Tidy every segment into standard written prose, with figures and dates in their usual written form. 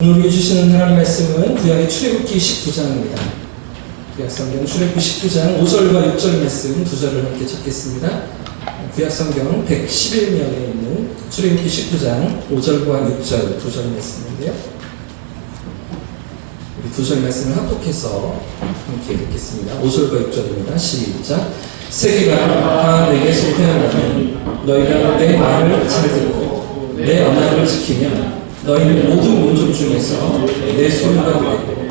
오늘 주시는 하나님 말씀은 구약의 출애굽기 19장입니다. 구약 성경 출애굽기 19장 5절과 6절 말씀 두 절을 함께 찾겠습니다. 구약 성경 111면에 있는 출애굽기 19장 5절과 6절 두 절 말씀인데요. 우리 두 절 말씀을 합독해서 함께 읽겠습니다. 5절과 6절입니다. 시작. 세계가 다 내게 속하여나면 너희가 내 말을 잘 듣고 내 언약을 지키면 너희는 모든 민족 중에서 내 소유가 되고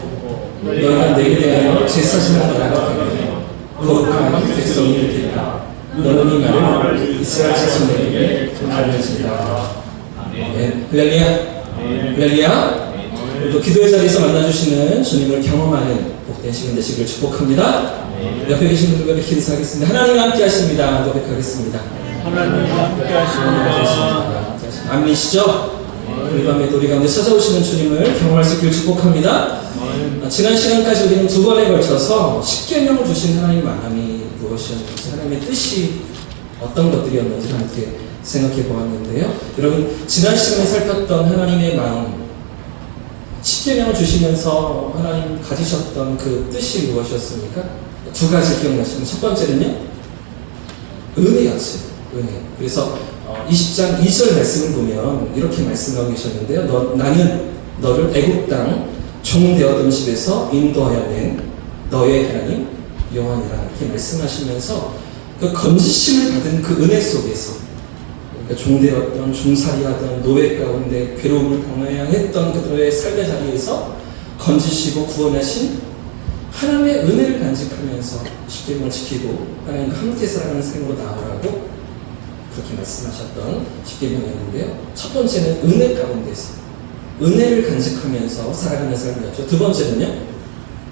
너희가 내게 대하여 제사장을 나가게 거룩한 백성이 되리라. 너는 이 말을 이스라엘 자손에게 알려진다. 할렐루야. 할렐루야. 또 기도의 자리에서 만나주시는 주님을 경험하는 복된 시간 되시길 축복합니다. 옆에 계신 분들과 이렇게 인사하겠습니다. 하나님과 함께 하십니다. 고백하겠습니다. 하나님과 함께 하십니다. 안 믿으시죠? 이 밤에도 우리 가운데 찾아오시는 주님을 경험할 수 있길 축복합니다. 지난 시간까지 우리는 두 번에 걸쳐서 십계명을 주신 하나님의 마음이 무엇이었는지, 하나님의 뜻이 어떤 것들이었는지 함께 생각해 보았는데요. 여러분, 지난 시간에 살폈던 하나님의 마음, 십계명을 주시면서 하나님 가지셨던 그 뜻이 무엇이었습니까? 두 가지 기억나시면, 첫 번째는요, 은혜였어요. 은혜. 그래서 20장 2절 말씀을 보면 이렇게 말씀하고 계셨는데요. 나는 너를 애굽 땅 종되었던 집에서 인도하여 낸 너의 하나님 여호와니라, 이렇게 말씀하시면서 그 건지심을 받은 그 은혜 속에서, 그러니까 종되었던, 종살이하던 노예 가운데 괴로움을 당해야 했던 그들의 삶의 자리에서 건지시고 구원하신 하나님의 은혜를 간직하면서 십계명을 지키고 하나님과 함께 살아가는 삶으로 나아가라고 그렇게 말씀하셨던 십계명이었는데요. 첫 번째는 은혜 가운데서 은혜를 간직하면서 살아가는 삶이었죠. 두 번째는요,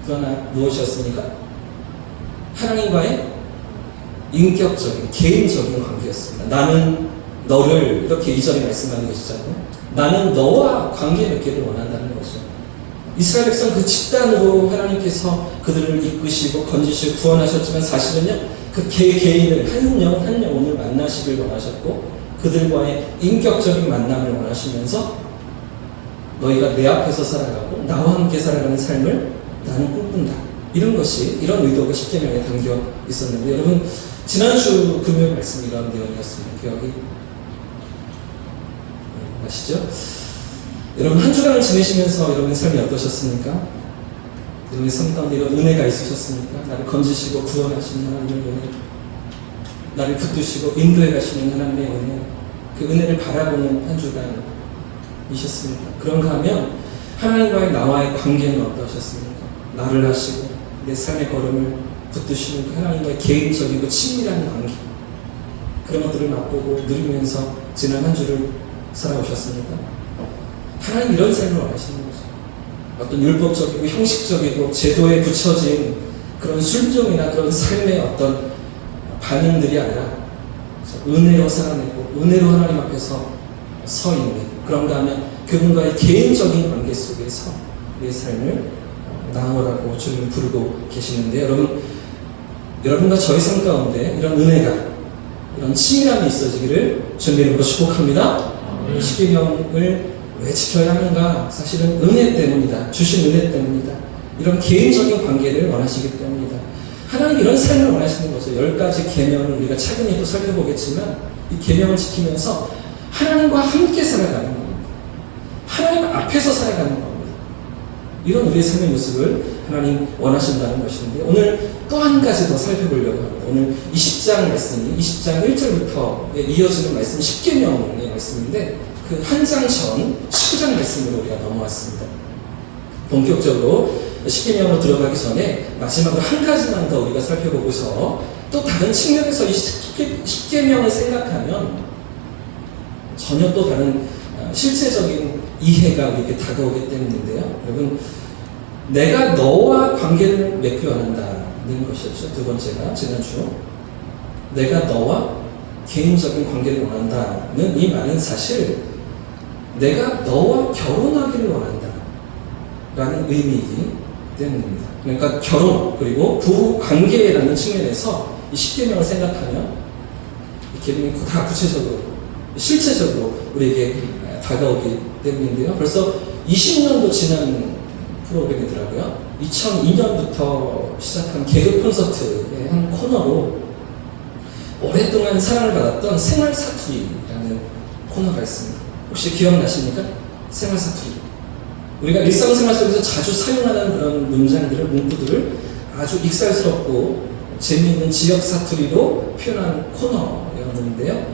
그러나 무엇이었습니까? 하나님과의 인격적인, 개인적인 관계였습니다. 나는 너를, 이렇게 2절에 말씀하고 계시잖아요. 나는 너와 관계 맺기를 원한다는 거죠. 이스라엘 백성 그 집단으로 하나님께서 그들을 이끄시고 건지시고 구원하셨지만, 사실은요, 그 개인을 한 영혼을 만나시길 원하셨고, 그들과의 인격적인 만남을 원하시면서 너희가 내 앞에서 살아가고 나와 함께 살아가는 삶을 나는 꿈꾼다, 이런 것이, 이런 의도가 십계명에 담겨 있었는데, 여러분, 지난주 금요일 말씀이 이런 내용이었습니다. 기억이 나시죠? 여러분, 한 주간을 지내시면서 여러분의 삶이 어떠셨습니까? 여러분의 삶 가운데 이런 은혜가 있으셨습니까? 나를 건지시고 구원하시는 하나님의 은혜, 나를 붙드시고 인도해 가시는 하나님의 은혜, 그 은혜를 바라보는 한 주간이셨습니까? 그런가 하면 하나님과의 나와의 관계는 어떠셨습니까? 나를 하시고 내 삶의 걸음을 붙드시는 그 하나님과의 개인적이고 친밀한 관계, 그런 것들을 맛보고 누리면서 지난 한 주를 살아오셨습니까? 하나님 이런 삶을 원하시는 거죠. 어떤 율법적이고 형식적이고 제도에 붙여진 그런 순종이나 그런 삶의 어떤 반응들이 아니라 은혜로 살아내고 은혜로 하나님 앞에서 서 있는, 그런가 하면 그분과의 개인적인 관계 속에서 우리의 삶을 나아오라고 주님을 부르고 계시는데, 여러분과 저희 삶 가운데 이런 은혜가, 이런 친밀함이 있어지기를 주님의 이름으로 축복합니다. 십계명을 왜 지켜야 하는가? 사실은 은혜 때문이다. 주신 은혜 때문이다. 이런 개인적인 관계를 원하시기 때문이다. 하나님 이런 삶을 원하시는 거죠. 10가지 계명을 우리가 차근히 또 살펴보겠지만, 이 계명을 지키면서 하나님과 함께 살아가는 겁니다. 하나님 앞에서 살아가는 겁니다. 이런 우리의 삶의 모습을 하나님 원하신다는 것인데, 오늘 또 한 가지 더 살펴보려고 합니다. 오늘 20장 말씀이 20장 1절부터 이어지는 말씀, 십계명의 말씀인데, 그 한 장 전 19장 말씀으로 우리가 넘어왔습니다. 본격적으로 십계명으로 들어가기 전에 마지막으로 한 가지만 더 우리가 살펴보고서 또 다른 측면에서 이 십계명을 생각하면 전혀 또 다른 실체적인 이해가 우리에게 다가오기 때문인데요. 여러분, 내가 너와 관계를 맺기 원한다는 것이었죠. 두 번째가 지난주, 내가 너와 개인적인 관계를 원한다는 이 말은 사실 내가 너와 결혼하기를 원한다 라는 의미이기 때문입니다. 그러니까 결혼, 그리고 부부 관계라는 측면에서 이 십계명을 생각하면 이 계명이 다 구체적으로, 실체적으로 우리에게 다가오기 때문인데요. 벌써 20년도 지난 프로그램이더라고요. 2002년부터 시작한 개그 콘서트의 한 코너로 오랫동안 사랑을 받았던 생활 사투리라는 코너가 있습니다. 혹시 기억나십니까? 생활 사투리. 우리가 일상생활 속에서 자주 사용하는 그런 문장들을, 문구들을 아주 익살스럽고 재미있는 지역 사투리로 표현한 코너였는데요.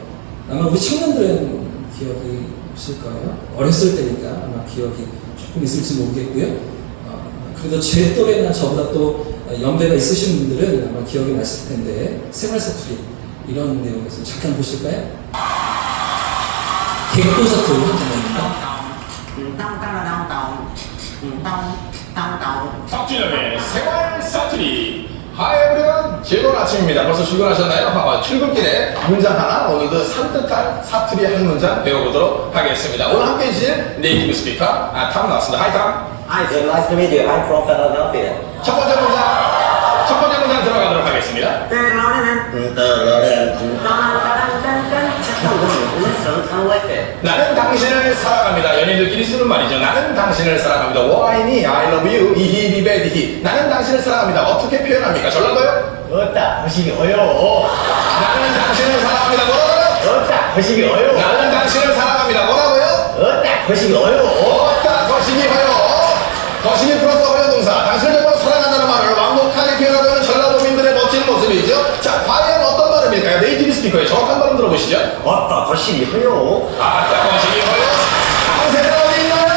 아마 우리 청년들은 기억이 없을 거예요. 어렸을 때니까 아마 기억이 조금 있을지 모르겠고요. 그래도 제 또래나 저보다 또 연배가 있으신 분들은 아마 기억이 나실 텐데 생활 사투리 이런 내용에서 잠깐 보실까요? 개그 콘서트 한 장면입니다. 박준영의 생활 사투리. 하이 에브리원, 즐거운 아침입니다. 벌써 출근하셨나요? 출근길에 문장 하나, 오늘도 산뜻한 사투리 한 문장 배워보도록 하겠습니다. 오늘 함께 해주실 네이티브 스피커 탐 나왔습니다. 하이 탐. Hi, sir. Nice to meet you. I'm from Philadelphia. 첫 번째 문장 들어가도록 하겠습니다. 나는 당신을 사랑합니다. 연인들끼리 쓰는 말이죠. 나는 당신을 사랑합니다. 와인이 I love you, 이히 리베디히. 나는 당신을 사랑합니다. 어떻게 표현합니까? 전라도요? 어따, 거시기 어요. 나는 당신을 사랑합니다. 뭐라고요? 어따, 거시기 어요. 나는 당신을 사랑합니다. 뭐라고요? 어따, 거시기 어요. 어따 거시기 허요. 거시기 플러스 허요 동사. 당신을 정말 사랑한다는 말을 완곡하게 표현하고 있는 전라도민들의 멋진 모습이죠. 자, 과연 어떤 발음일까요? 네이티브 스피커의 정확한 발음 들어보시죠. 어따, 거시기 어요. 아따 거시기 허요. 당신은 어디 있나요?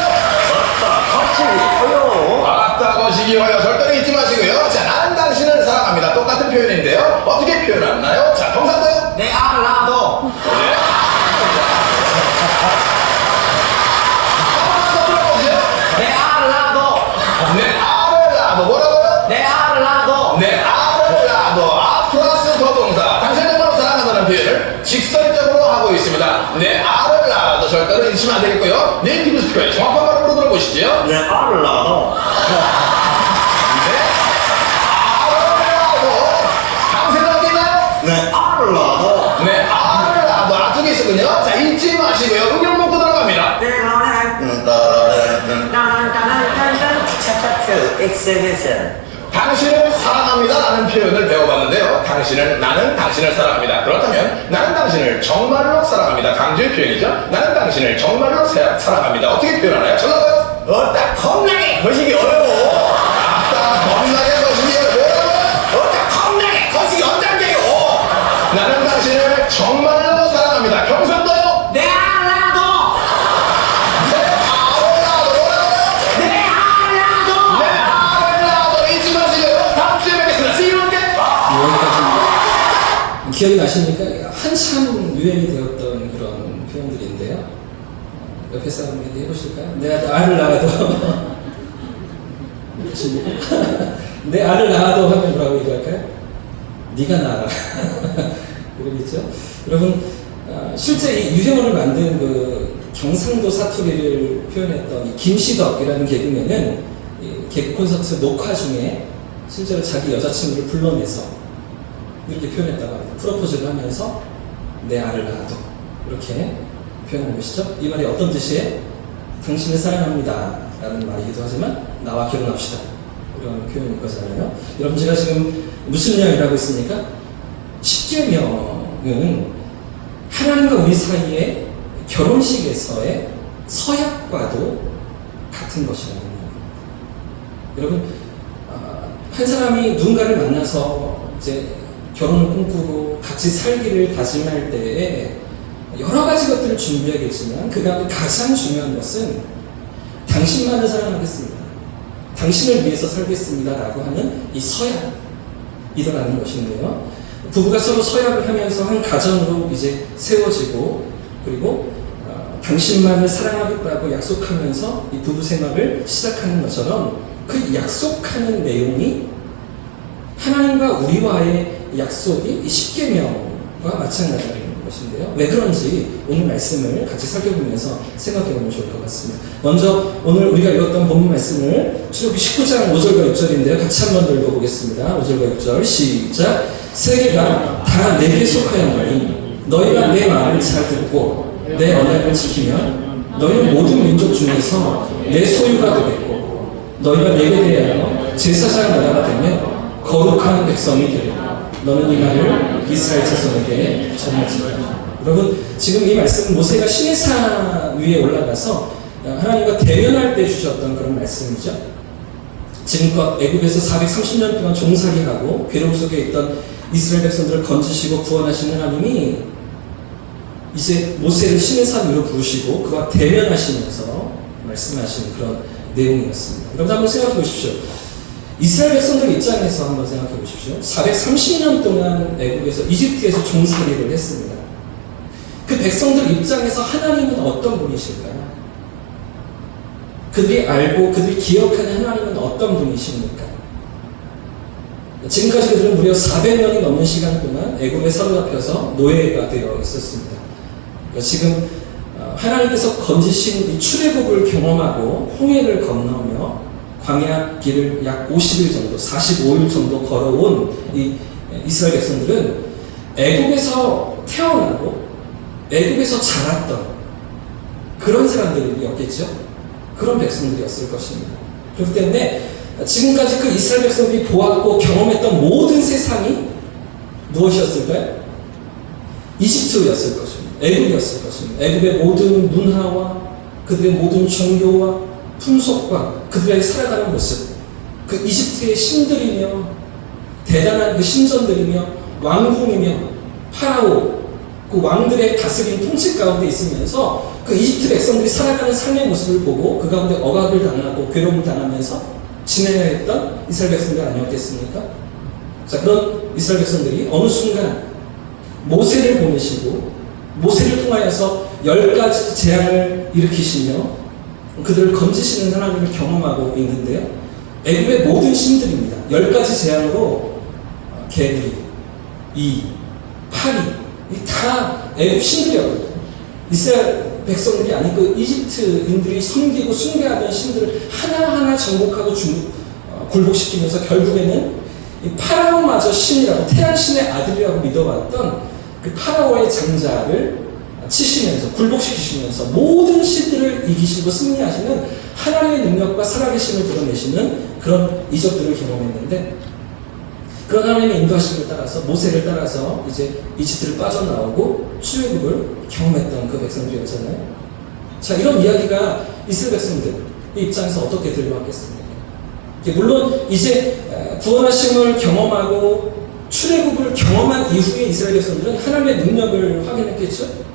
어따, 거시기 어요. 아따 거시기 허요. 절대로 잊지 마시고요. 자, 나는 당신을 사랑합니다. 똑같은 표현인데요. 어떻게 표현하나요? 자, 동사도요. 내 아를 낳아도. 네. 한번 더 들어보세요. 내 아를 낳아도. 내 알을 낳아도 뭐라고요? 내 아를 낳아도. 내 알을 낳아도 아 플러스 더 동사. 당신을 정말로 사랑한다는 표현을 직설적으로 하고 있습니다. 내 알을 낳아도 절대로 잊으시면 안 되겠고요. 네이티브 스피커의 정확한 발음으로 들어보시죠. 내 아를 낳아도. 내 아를 낳아도. 네, 알을 낳아도 아 두 개 있으군요. 자, 잊지 마시고요. 의견 문구 들어갑니다. Exhibition. 당신을 사랑합니다 라는 표현을 배워봤는데요. 나는 당신을 사랑합니다. 그렇다면 나는 당신을 정말로 사랑합니다. 강조의 표현이죠. 나는 당신을 정말로 사랑합니다. 어떻게 표현하나요? 전라도요? 어따, 겁나게 거시기 어요. 아따 겁나게 거시기 뭐라고요? 어따, 겁나게 거시기 언장게요. 나는 당신을 정말로 사랑합니다. 경상도요? 내 아를 낳아도. 내 알을 낳아도 뭐라고요? 내 아를 낳아도. 내 알을 낳아도 잊지 마시고요. 다음 주에 뵙겠습니다. See you again. 여기까지 기억이 나십니까? 한참 유행이 되었던 그런 표현들인데요. 옆에 사람에게 해보실까요? 내 알을 낳아도 내 알을 낳아도 하면 뭐라고 얘기할까요? 네가 낳아라. 그러겠죠? 여러분, 실제 이 유행어를 만든 그 경상도 사투리를 표현했던 이 김시덕이라는 개그맨은 이 개그 콘서트 녹화 중에 실제로 자기 여자친구를 불러내서 이렇게 표현했다고 합니다. 프로포즈를 하면서 내 알을 낳아도 이렇게 표현한 것이죠. 이 말이 어떤 뜻이에요? 당신을 사랑합니다 라는 말이기도 하지만 나와 결혼합시다 이런 표현일 거잖아요. 여러분, 제가 지금 무슨 이야기를 하고 있습니까? 십계명은 하나님과 우리 사이의 결혼식에서의 서약과도 같은 것이라는 거예요. 여러분, 한 사람이 누군가를 만나서 이제 결혼을 꿈꾸고 같이 살기를 다짐할 때에 여러 가지 것들을 준비하겠지만 그 가운데 가장 중요한 것은 당신만을 사랑하겠습니다. 당신을 위해서 살겠습니다. 라고 하는 이 서약이더라는 것인데요. 부부가 서로 서약을 하면서 한 가정으로 이제 세워지고 그리고 당신만을 사랑하겠다고 약속하면서 이 부부 생활을 시작하는 것처럼 그 약속하는 내용이 하나님과 우리와의 약속이 이 십계명과 마찬가지라는 것인데요. 왜 그런지 오늘 말씀을 같이 살펴보면서 생각해보면 좋을 것 같습니다. 먼저 오늘 우리가 읽었던 본문 말씀을 출애굽기 19장 5절과 6절인데요. 같이 한번 읽어보겠습니다. 5절과 6절 시작. 세계가 다 내게 속하였나니 너희가 내 말을 잘 듣고 내 언약을 지키면 너희는 모든 민족 중에서 내 소유가 되겠고 너희가 내게 대하여 제사장 나라가 되며 거룩한 백성이 되리라. 너는 이 말을 이스라엘 자손에게 전할지어다. 여러분 지금 이 말씀은 모세가 시내산 위에 올라가서 하나님과 대면할 때 주셨던 그런 말씀이죠. 지금껏 애굽에서 430년 동안 종살이하고 괴로움 속에 있던 이스라엘 백성들을 건지시고 구원하신 하나님이 이제 모세를 시내산 위로 부르시고 그와 대면하시면서 말씀하시는 그런 내용이었습니다. 여러분 한번 생각해 보십시오. 이스라엘 백성들 입장에서 한번 생각해 보십시오. 430년 동안 애굽에서 이집트에서 종살이를 했습니다. 그 백성들 입장에서 하나님은 어떤 분이실까요? 그들이 알고 그들이 기억하는 하나님은 어떤 분이십니까? 지금까지 그들은 무려 400년이 넘는 시간 동안 애굽에 사로잡혀서 노예가 되어 있었습니다. 지금 하나님께서 건지신 이 출애굽을 경험하고 홍해를 건너며 광야 길을 약 50일 정도, 45일 정도 걸어온 이 이스라엘 백성들은 애굽에서 태어나고 애굽에서 자랐던 그런 사람들이었겠죠. 그런 백성들이었을 것입니다. 그렇기 때문에 지금까지 그 이스라엘 백성들이 보았고 경험했던 모든 세상이 무엇이었을까요? 이집트였을 것입니다. 애굽이었을 것입니다. 애굽의 모든 문화와 그들의 모든 종교와 풍속과 그들의 살아가는 모습, 그 이집트의 신들이며 대단한 그 신전들이며 왕궁이며 파라오 그 왕들의 다스린 통치 가운데 있으면서 그 이집트 백성들이 살아가는 삶의 모습을 보고 그 가운데 억압을 당하고 괴로움을 당하면서 지내야 했던 이스라엘 백성들 아니었겠습니까? 자, 그런 이스라엘 백성들이 어느 순간 모세를 보내시고 모세를 통하여서 10가지 재앙을 일으키시며 그들을 건지시는 하나님을 경험하고 있는데요. 애굽의 모든 신들입니다. 10가지 재앙으로 개구리, 파리 다 애굽 신들이었거든요. 이스라엘 백성들이 아닌 그 이집트인들이 섬기고 숭배하던 신들을 하나하나 정복하고 굴복시키면서 결국에는 이 파라오마저 신이라고 태양신의 아들이라고 믿어왔던 그 파라오의 장자를 치시면서 굴복시키시면서 모든 신들을 이기시고 승리하시는 하나님의 능력과 살아계심을 드러내시는 그런 이적들을 경험했는데 그런 하나님의 인도하심을 따라서 모세를 따라서 이제 이집트를 빠져나오고 출애굽을 경험했던 그 백성들이었잖아요. 자, 이런 이야기가 이스라엘 백성들 이 입장에서 어떻게 들려왔겠습니까? 물론 이제 구원하심을 경험하고 출애굽을 경험한 이후에 이스라엘 백성들은 하나님의 능력을 확인했겠죠.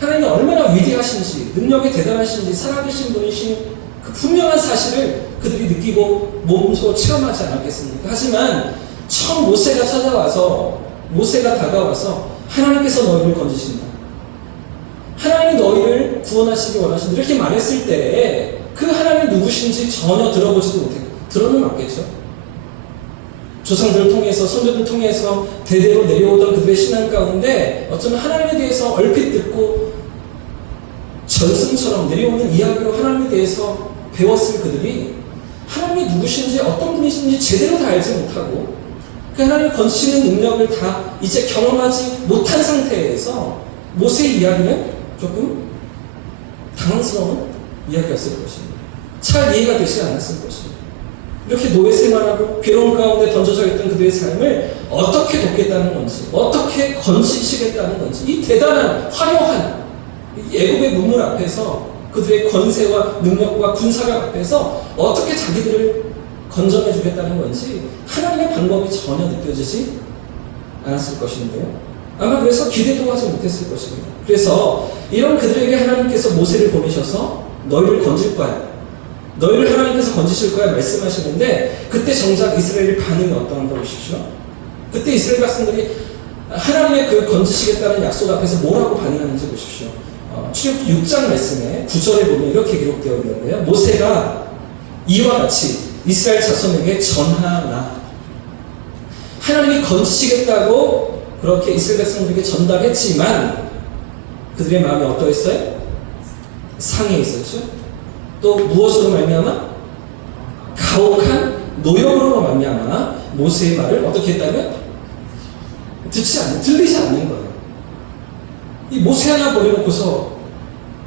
하나님이 얼마나 위대하신지, 능력이 대단하신지, 살아계신 분이신 그 분명한 사실을 그들이 느끼고 몸소 체험하지 않았겠습니까? 하지만 처음 모세가 찾아와서 모세가 다가와서 하나님께서 너희를 건지신다. 하나님이 너희를 구원하시기 원하신다. 이렇게 말했을 때 그 하나님이 누구신지 전혀 들어보지도 못했고 들어는 왔겠죠. 조상들을 통해서 선조들을 통해서 대대로 내려오던 그들의 신앙 가운데 어쩌면 하나님에 대해서 얼핏 듣고 전승처럼 내려오는 이야기로 하나님에 대해서 배웠을 그들이 하나님이 누구신지 어떤 분이신지 제대로 다 알지 못하고 그 하나님의 건지시는 능력을 다 이제 경험하지 못한 상태에서 모세의 이야기는 조금 당황스러운 이야기였을 것입니다. 잘 이해가 되지 않았을 것입니다. 이렇게 노예 생활하고 괴로움 가운데 던져져 있던 그들의 삶을 어떻게 돕겠다는 건지, 어떻게 건지시겠다는 건지, 이 대단한 화려한 애굽의 문물 앞에서 그들의 권세와 능력과 군사력 앞에서 어떻게 자기들을 건져내 주겠다는 건지 하나님의 방법이 전혀 느껴지지 않았을 것인데요. 아마 그래서 기대도 하지 못했을 것입니다. 그래서 이런 그들에게 하나님께서 모세를 보내셔서 너희를 건질 거야, 너희를 하나님께서 건지실 거야 말씀하시는데 그때 정작 이스라엘의 반응이 어떠한가 보십시오. 그때 이스라엘 백성들이 하나님의 그 건지시겠다는 약속 앞에서 뭐라고 반응하는지 보십시오. 출애굽기 6장 말씀에 9절에 보면 이렇게 기록되어 있는데요. 모세가 이와 같이 이스라엘 자손에게 전하나, 하나님이 건지시겠다고 그렇게 이스라엘 백성들에게 전달했지만 그들의 마음이 어떠했어요? 상해 있었죠. 또 무엇으로 말미암아? 가혹한 노역으로 말미암아 모세의 말을 어떻게 했다면? 들리지 않는 거예요. 이 모세 하나 버려놓고서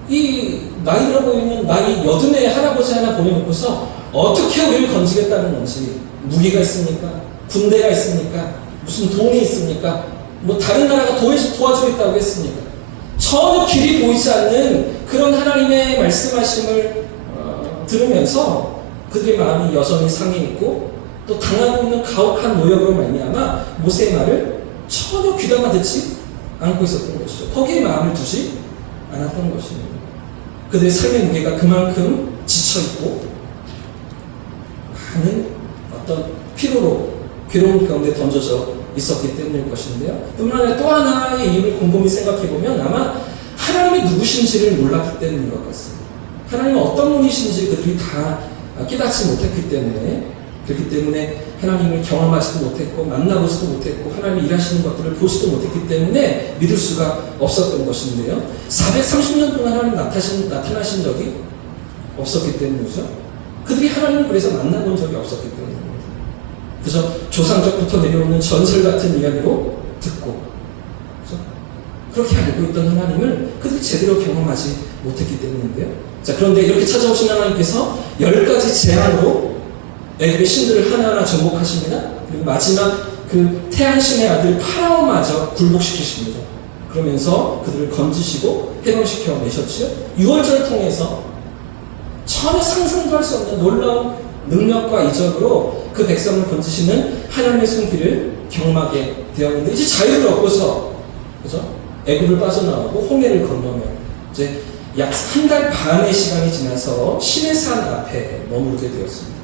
이 나이 들어 보이는 나이 여든의 할아버지 하나 보내놓고서 어떻게 우리를 건지겠다는 건지, 무기가 있습니까? 군대가 있습니까? 무슨 돈이 있습니까? 뭐 다른 나라가 도와주겠다고 했습니까? 전혀 길이 보이지 않는 그런 하나님의 말씀하심을 들으면서 그들의 마음이 여전히 상해 있고 또 당하고 있는 가혹한 노역으로 말미암아 모세의 말을 전혀 귀담아 듣지 않고 있었던 것이죠. 거기에 마음을 두지 않았던 것입니다. 그들의 삶의 무게가 그만큼 지쳐있고 많은 어떤 피로로 괴로움 가운데 던져져 있었기 때문일 것인데요. 뿐만 아니라 또 하나의 이유를 곰곰이 생각해보면 아마 하나님이 누구신지를 몰랐기 때문인 것 같습니다. 하나님은 어떤 분이신지 그들이 다 깨닫지 못했기 때문에, 그렇기 때문에 하나님을 경험하지도 못했고 만나보지도 못했고 하나님이 일하시는 것들을 보지도 못했기 때문에 믿을 수가 없었던 것인데요. 430년 동안 하나님 나타나신 적이 없었기 때문이죠. 그들이 하나님을 그래서 만나본 적이 없었기 때문입니다. 그저 조상적부터 내려오는 전설 같은 이야기로 듣고, 그렇죠? 그렇게 알고 있던 하나님을 그들이 제대로 경험하지 못했기 때문인데요. 자, 그런데 이렇게 찾아오신 하나님께서 10가지 제안으로 애굽의 신들을 하나하나 정복하십니다. 그리고 마지막 그 태양신의 아들 파라오마저 굴복시키십니다. 그러면서 그들을 건지시고 해방시켜 내셨죠. 6월절을 통해서 전혀 상상도 할 수 없는 놀라운 능력과 이적으로 그 백성을 건지시는 하나님의 손길을 경험하게 되었는데, 이제 자유를 얻고서, 그죠? 애굽을 빠져나오고 홍해를 건너며 이제 약 한 달 반의 시간이 지나서 시내산 앞에 머무르게 되었습니다.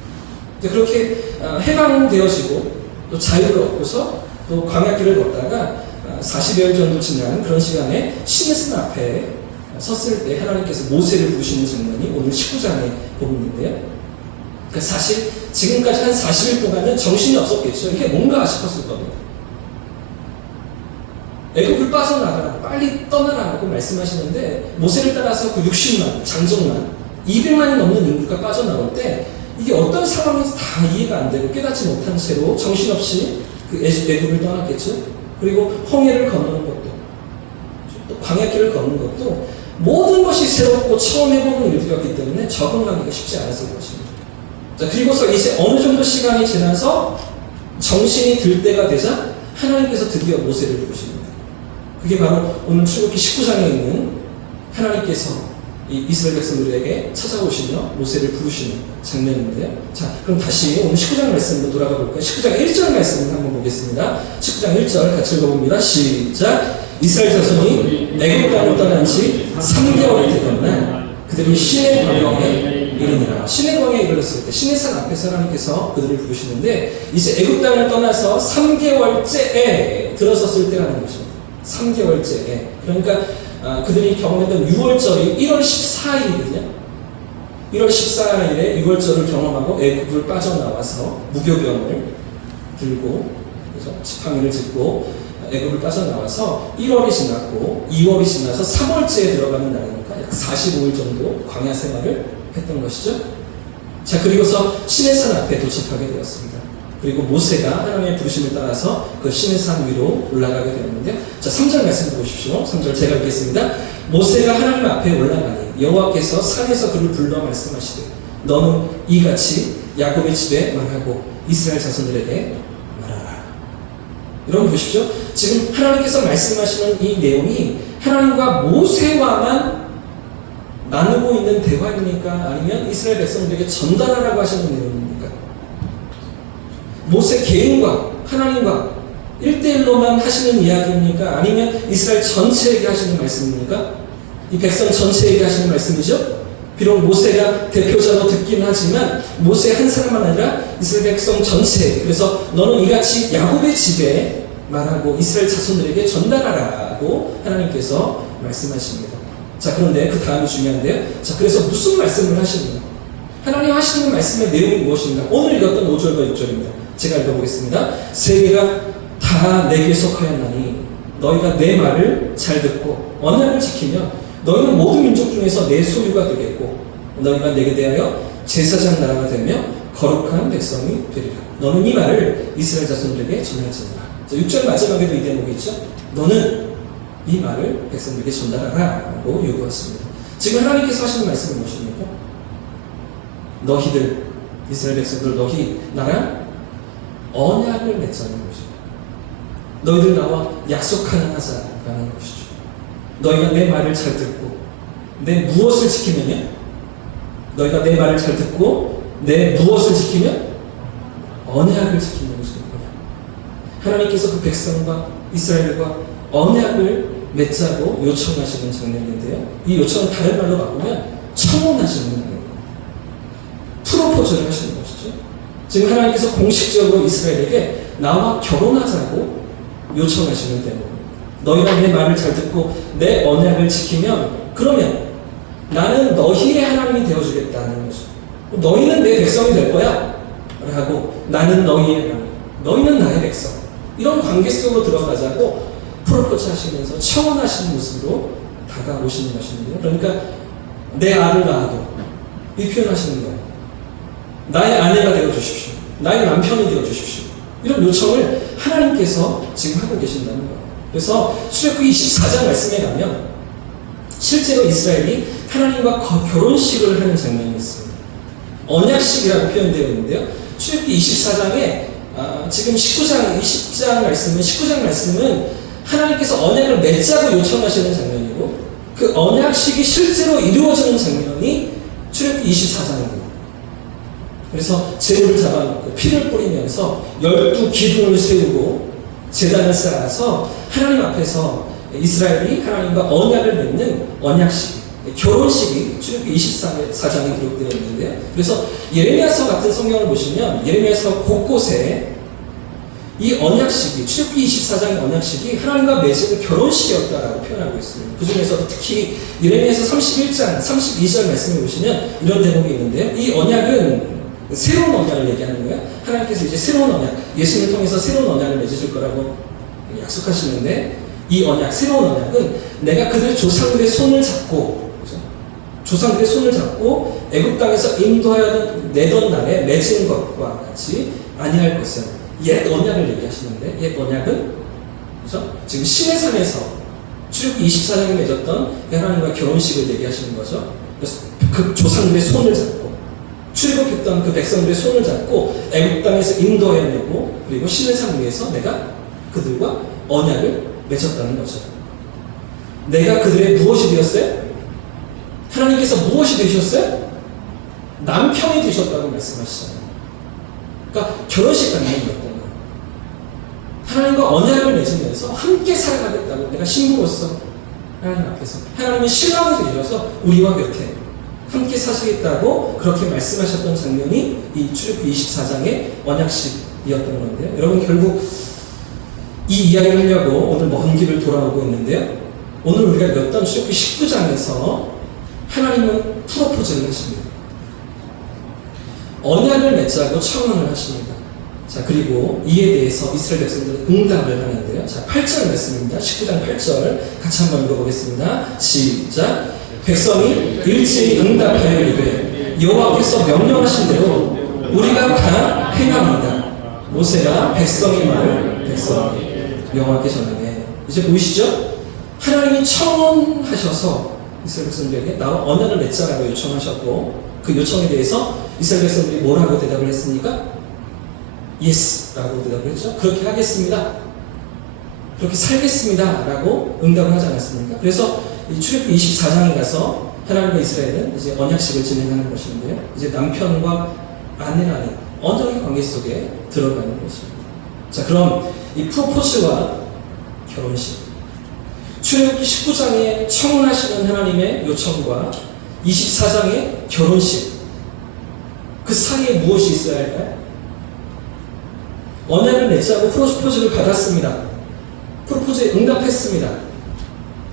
이제 그렇게 해방되어지고 또 자유를 얻고서 또 광야길을 걷다가 40여일 정도 지난 그런 시간에 시내산 앞에 섰을 때 하나님께서 모세를 부르시는 장면이 오늘 19장의 부분인데요. 그러니까 사실 지금까지 한 40일 동안은 정신이 없었겠죠. 이게 뭔가 싶었을 겁니다. 애굽을 빠져나가라, 빨리 떠나라고 말씀하시는데 모세를 따라서 그 60만, 장정만, 200만이 넘는 인구가 빠져나올 때 이게 어떤 상황인지 다 이해가 안 되고 깨닫지 못한 채로 정신없이 그 애굽을 떠났겠죠. 그리고 홍해를 건너는 것도, 또 광야길을 걷는 것도 모든 것이 새롭고 처음 해보는 일들이었기 때문에 적응하기가 쉽지 않았을 것입니다. 자, 그리고서 이제 어느 정도 시간이 지나서 정신이 들 때가 되자 하나님께서 드디어 모세를 부르십니다. 그게 바로 오늘 출애굽기 19장에 있는 하나님께서 이 이스라엘 백성들에게 찾아오시며 모세를 부르시는 장면인데요. 자, 그럼 다시 오늘 19장 말씀으로 돌아가 볼까요? 19장 1절 말씀을 한번 보겠습니다. 19장 1절 같이 읽어봅니다. 시작! 이스라엘 자손이 애굽 땅을 떠난 지 3개월이 되던 날 그들이 시내 광야에 이르니라. 시내 광야에 이르렀을 때 시내산 앞에서 하나님께서 그들을 부르시는데 이제 애굽 땅을 떠나서 3개월째에 들어섰을 때라는 것입니다. 3개월째에. 그러니까 그들이 경험했던 6월절이 1월 14일이거든요. 1월 14일에 6월절을 경험하고 애굽을 빠져나와서 무교병을 들고, 그래서 지팡이를 짚고 애굽을 빠져나와서 1월이 지났고 2월이 지나서 3월째에 들어가는 날이니까 약 45일 정도 광야 생활을 했던 것이죠. 자, 그리고서 시내산 앞에 도착하게 되었습니다. 그리고 모세가 하나님의 부르심을 따라서 그 시내산 위로 올라가게 되었는데, 자, 3절 말씀 보십시오. 3절 제가 읽겠습니다. 모세가 하나님 앞에 올라가니 여호와께서 산에서 그를 불러 말씀하시되 너는 이같이 야곱의 집에 말하고 이스라엘 자손들에게 말하라. 여러분 보십시오. 지금 하나님께서 말씀하시는 이 내용이 하나님과 모세와만 나누고 있는 대화입니까? 아니면 이스라엘 백성들에게 전달하라고 하시는 내용입니까? 모세 개인과 하나님과 1대1로만 하시는 이야기입니까? 아니면 이스라엘 전체에게 하시는 말씀입니까? 이 백성 전체에게 하시는 말씀이죠? 비록 모세가 대표자로 듣긴 하지만 모세 한 사람만 아니라 이스라엘 백성 전체에게, 그래서 너는 이같이 야곱의 집에 말하고 이스라엘 자손들에게 전달하라고 하나님께서 말씀하십니다. 자, 그런데 그 다음이 중요한데요. 자, 그래서 무슨 말씀을 하시는가? 하나님 하시는 말씀의 내용이 무엇인가? 오늘 읽었던 5절과 6절입니다. 제가 읽어보겠습니다. 세계가 다 내게 속하였나니 너희가 내 말을 잘 듣고 언약을 지키며 너희는 모든 민족 중에서 내 소유가 되겠고 너희가 내게 대하여 제사장 나라가 되며 거룩한 백성이 되리라. 너는 이 말을 이스라엘 자손들에게 전할지니라. 6절 마지막에도 이 대목이 있죠. 너는 이 말을 백성들에게 전달하라 라고 요구했습니다. 지금 하나님께서 하시는 말씀은 무엇입니까? 너희들, 이스라엘 백성들, 너희 나랑 언약을 맺자는 것이죠. 너희들 나와 약속 하나 하자라는 것이죠. 너희가 내 말을 잘 듣고 내 무엇을 지키면요? 너희가 내 말을 잘 듣고 내 무엇을 지키면? 언약을 지키는 것입니다. 하나님께서 그 백성과 이스라엘과 언약을 맺자고 요청하시는 장면인데요. 이 요청은 다른 말로 바꾸면 청혼하시는 거예요. 프로포즈를 하시는 것이죠. 지금 하나님께서 공식적으로 이스라엘에게 나와 결혼하자고 요청하시는 대목입니다. 너희가 내 말을 잘 듣고 내 언약을 지키면 그러면 나는 너희의 하나님이 되어주겠다는 거죠. 너희는 내 백성이 될 거야 라고 나는 너희의 하나님, 너희는 나의 백성, 이런 관계 속으로 들어가자고 프로포즈 하시면서 청혼하시는 모습으로 다가오시는 것입니다. 그러니까 내 아를 낳아도 이 표현하시는 거예요. 나의 아내가 되어주십시오. 나의 남편이 되어주십시오. 이런 요청을 하나님께서 지금 하고 계신다는 거예요. 그래서 출애굽기 24장 말씀에 가면 실제로 이스라엘이 하나님과 결혼식을 하는 장면이 있습니다. 언약식이라고 표현되어 있는데요. 출애굽기 24장에 지금 20장 말씀은 하나님께서 언약을 맺자고 요청하시는 장면이고 그 언약식이 실제로 이루어지는 장면이 출애굽기 24장입니다. 그래서 제물을 잡아놓고 피를 뿌리면서 12기둥을 세우고 제단을 쌓아서 하나님 앞에서 이스라엘이 하나님과 언약을 맺는 언약식, 결혼식이 출애굽기 24장에 기록되어 있는데요. 그래서 예레미야서 같은 성경을 보시면 예레미야서 곳곳에 이 언약식이, 출애굽기 24장의 언약식이 하나님과 맺은 결혼식이었다라고 표현하고 있습니다. 그 중에서도 특히 예레미야서 31장 32절 말씀을 보시면 이런 대목이 있는데요. 이 언약은 새로운 언약을 얘기하는 거예요. 하나님께서 이제 새로운 언약, 예수님을 통해서 새로운 언약을 맺으실 거라고 약속하시는데 이 언약, 새로운 언약은 내가 그들 조상들의 손을 잡고, 그렇죠? 조상들의 손을 잡고 애굽 땅에서 인도하여 내던 날에 맺은 것과 같이 아니할 것은 옛 언약을 얘기하시는데 옛 언약은 그렇죠? 지금 시내산에서 출애굽기 24장에 맺었던 하나님과 결혼식을 얘기하시는 거죠. 그래서 그 조상들의 손을 잡고 출애굽했던 그 백성들의 손을 잡고 애굽 땅에서 인도해내고 그리고 시내산 위에서 내가 그들과 언약을 맺었다는 거죠. 내가 그들의 무엇이 되었어요? 하나님께서 무엇이 되셨어요? 남편이 되셨다고 말씀하시잖아요. 그러니까 결혼식 장면이었던 거예요. 하나님과 언약을 맺으면서 함께 살아가겠다고 내가 신부로서 하나님 앞에서 하나님의 신랑이 되셔서 우리와 곁에 함께 사시겠다고 그렇게 말씀하셨던 장면이 이 출애굽기 24장의 언약식이었던 건데요. 여러분 결국 이 이야기를 하려고 오늘 먼 길을 돌아오고 있는데요. 오늘 우리가 읽었던 출애굽기 19장에서 하나님은 프로포즈를 하십니다. 언약을 맺자고 청혼을 하십니다. 자, 그리고 이에 대해서 이스라엘 백성들은 응답을 하는데요. 자, 8절 말씀입니다. 19장 8절 같이 한번 읽어보겠습니다. 시작. 백성이 일제히 응답하여 이르되 여호와께서 명령하신 대로 우리가 다 행합니다. 모세가 백성의 말을 백성에게 여호와께 전하네. 이제 보이시죠? 하나님이 청혼하셔서 이스라엘 백성들에게 나와 언약을 맺자라고 요청하셨고 그 요청에 대해서 이스라엘 백성들이 뭐라고 대답을 했습니까? 예스라고 대답을 했죠. 그렇게 하겠습니다. 그렇게 살겠습니다. 라고 응답을 하지 않았습니까? 그래서 이 출애굽기 24장에 가서 하나님과 이스라엘은 이제 언약식을 진행하는 것인데요. 이제 남편과 아내라는 언약의 관계 속에 들어가는 것입니다. 자, 그럼 이 프로포즈와 결혼식, 출애굽기 19장에 청혼하시는 하나님의 요청과 24장의 결혼식, 그 사이에 무엇이 있어야 할까요? 언약을 맺자고 프로포즈를 받았습니다. 프로포즈에 응답했습니다.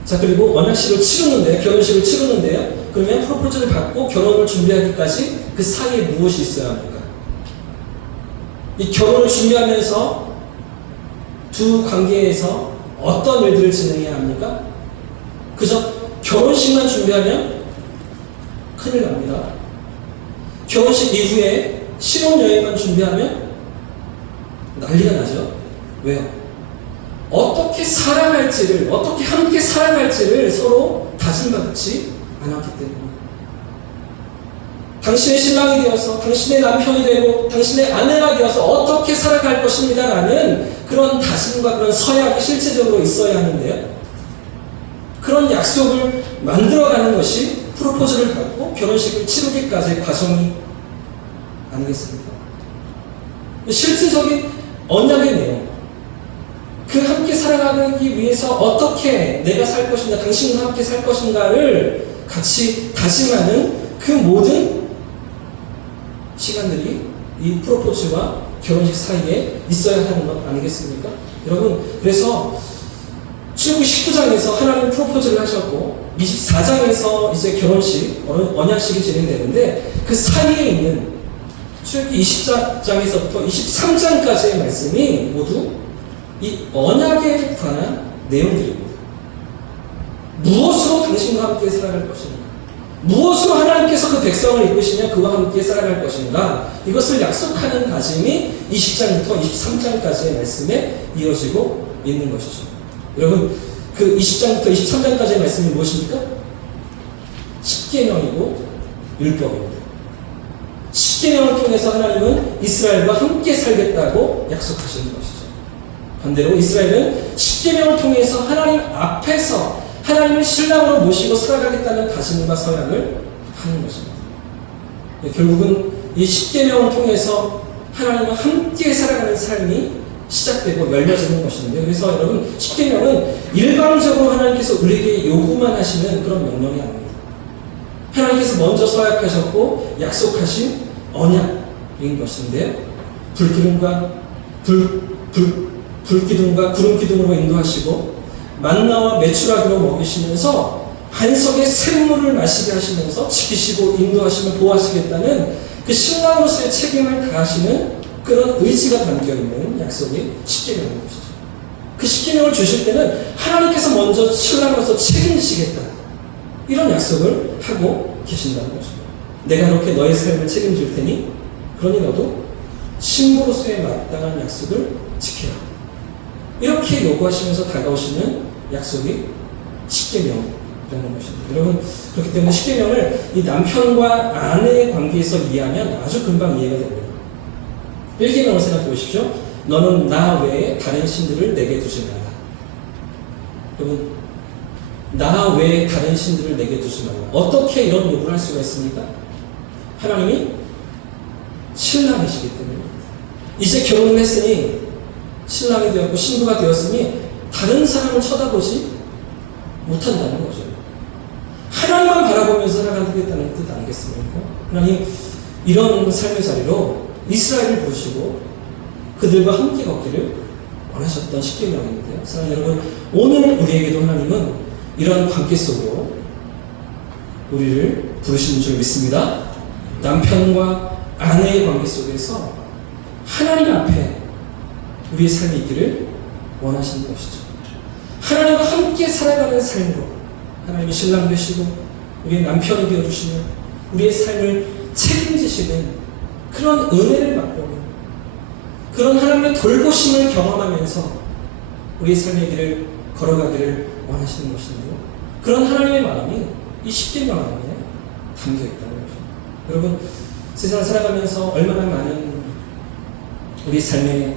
자, 그리고 언약식을 치르는데, 결혼식을 치르는데요. 그러면 프로포즈를 받고 결혼을 준비하기까지 그 사이에 무엇이 있어야 합니까? 이 결혼을 준비하면서 두 관계에서 어떤 일들을 진행해야 합니까? 그저 결혼식만 준비하면 큰일 납니다. 결혼식 이후에 신혼여행만 준비하면 난리가 나죠. 왜요? 어떻게 살아갈지를, 어떻게 함께 살아갈지를 서로 다짐받지 않았기 때문에 당신의 신랑이 되어서 당신의 남편이 되고 당신의 아내가 되어서 어떻게 살아갈 것입니다 라는 그런 다짐과 그런 서약이 실제적으로 있어야 하는데요. 그런 약속을 만들어가는 것이 프로포즈를 받고 결혼식을 치르기까지의 과정이 아니겠습니까? 실질적인 언약의 내용, 그 함께 살아가기 위해서 어떻게 내가 살 것인가, 당신과 함께 살 것인가를 같이 다짐하는 그 모든 시간들이 이 프로포즈와 결혼식 사이에 있어야 하는 것 아니겠습니까? 여러분, 그래서 출애굽기 19장에서 하나님 프로포즈를 하셨고 24장에서 이제 결혼식, 언약식이 진행되는데 그 사이에 있는 출애굽기 20장에서부터 23장까지의 말씀이 모두 이 언약에 관한 내용들입니다. 무엇으로 당신과 함께 살아갈 것인가? 무엇으로 하나님께서 그 백성을 이끄시며 그와 함께 살아갈 것인가? 이것을 약속하는 다짐이 20장부터 23장까지의 말씀에 이어지고 있는 것이죠. 여러분, 그 20장부터 23장까지의 말씀이 무엇입니까? 십계명이고 율법입니다. 십계명을 통해서 하나님은 이스라엘과 함께 살겠다고 약속하시는 것이죠. 반대로 이스라엘은 십계명을 통해서 하나님 앞에서 하나님을 신랑으로 모시고 살아가겠다는 다짐과 서약을 하는 것입니다. 결국은 이 십계명을 통해서 하나님과 함께 살아가는 삶이 시작되고 열려지는 것인데, 그래서 여러분, 십계명은 일방적으로 하나님께서 우리에게 요구만 하시는 그런 명령이 아닙니다. 하나님께서 먼저 서약하셨고 약속하신 언약인 것인데요. 불기둥과 구름기둥으로 인도하시고 만나와 메추라기로 먹이시면서 반석의 샘물을 마시게 하시면서 지키시고 인도하시며 보호하시겠다는 그 신랑으로서의 책임을 다하시는 그런 의지가 담겨있는 약속이 십계명인 것이죠. 그 십계명을 주실 때는 하나님께서 먼저 신랑으로서 책임지시겠다, 이런 약속을 하고 계신다는 것입니다. 내가 그렇게 너의 삶을 책임질 테니 그러니 너도 신부로서의 마땅한 약속을 지켜라, 이렇게 요구하시면서 다가오시는 약속이 십계명이라는 것입니다. 여러분, 그렇기 때문에 십계명을 이 남편과 아내의 관계에서 이해하면 아주 금방 이해가 됩니다. 1계명을 생각해 보십시오. 너는 나 외에 다른 신들을 내게 두지 말라. 여러분, 나 외에 다른 신들을 내게 두지 말라. 어떻게 이런 요구를 할 수가 있습니까? 하나님이 신랑이시기 때문에 이제 결혼을 했으니 신랑이 되었고 신부가 되었으니 다른 사람을 쳐다보지 못한다는 거죠. 하나님만 바라보면서 살아가겠다는 뜻 아니겠습니까? 하나님, 이런 삶의 자리로 이스라엘을 부르시고 그들과 함께 걷기를 원하셨던 십계명인데요. 사랑하는 여러분, 오늘 우리에게도 하나님은 이런 관계 속으로 우리를 부르시는 줄 믿습니다. 남편과 아내의 관계 속에서 하나님 앞에 우리의 삶이 있기를 원하시는 것이죠. 하나님과 함께 살아가는 삶으로 하나님이 신랑 되시고 우리의 남편이 되어주시며 우리의 삶을 책임지시는 그런 은혜를 맛보는, 그런 하나님의 돌보심을 경험하면서 우리의 삶의 길을 걸어가기를 원하시는 것인데요. 그런 하나님의 마음이 이 십계명 안에 담겨있다는 거죠. 여러분, 세상을 살아가면서 얼마나 많은 우리 삶에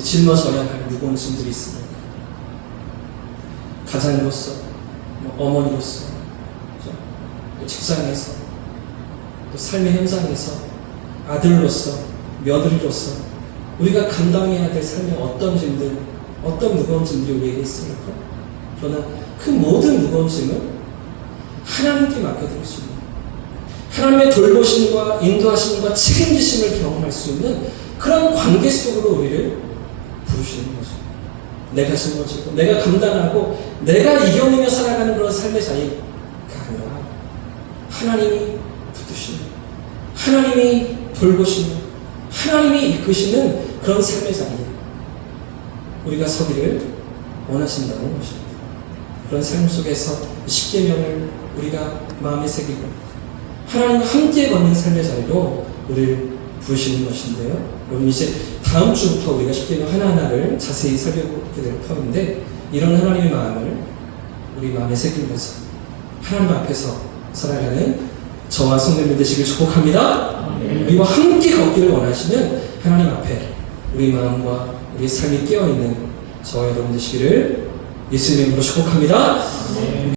짊어져야 할 무거운 짐들이 있습니까? 가장으로서, 어머니로서, 또 직장에서, 또 삶의 현장에서, 아들로서, 며느리로서 우리가 감당해야 될 삶의 어떤 짐들, 어떤 무거운 짐들이 우리에게 있습니까? 그러나 그 모든 무거운 짐을 하나님께 맡겨드릴 수 있는, 하나님의 돌보심과 인도하심과 책임지심을 경험할 수 있는 그런 관계 속으로 우리를 부르시는 거죠. 내가 짊어지고 내가 감당하고 내가 이겨내며 살아가는 그런 삶의 자리가 아니라 하나님이 붙드시는, 하나님이 돌보시는, 하나님이 이끄시는 그런 삶의 자리에 우리가 서기를 원하신다는 것입니다. 그런 삶 속에서 십계명을 우리가 마음에 새기고 하나님과 함께 걷는 삶의 자리로 우리를 부르시는 것인데요. 여러분, 이제 다음 주부터 우리가 십계명 하나하나를 자세히 살펴보게 될 터인데, 이런 하나님의 마음을 우리 마음에 새기면서 하나님 앞에서 살아가는 저와 성도님들 되시길 축복합니다. 우리와 함께 걷기를 원하시는 하나님 앞에 우리 마음과 우리 삶이 깨어있는 저와 여러분 되시기를 예수님의 이름으로 축복합니다.